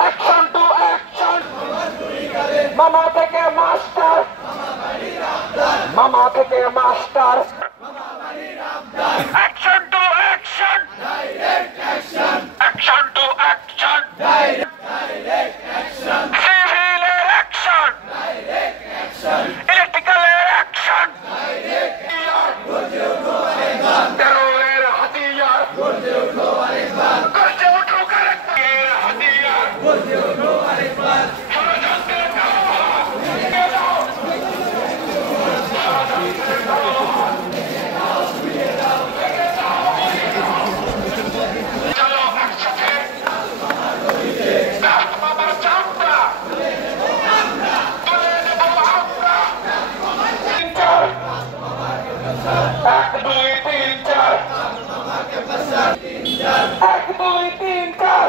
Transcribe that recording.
Action to action, মামা থেকে master, মামা থেকে master. Action to action, action to action, সিভিলের অ্যাকশন, ইলেকট্রিক্যালের অ্যাকশন, টেররের হাতিয়ার, গর্জে উঠুক আরেকবার হাতিয়ার, ষড়যন্ত্রের কারণ ভেঙে দাও, চলো একসাথে মামার চামড়া তুলে নেব আমরা, এক দুই তিন চার, এক দুই তিন চার।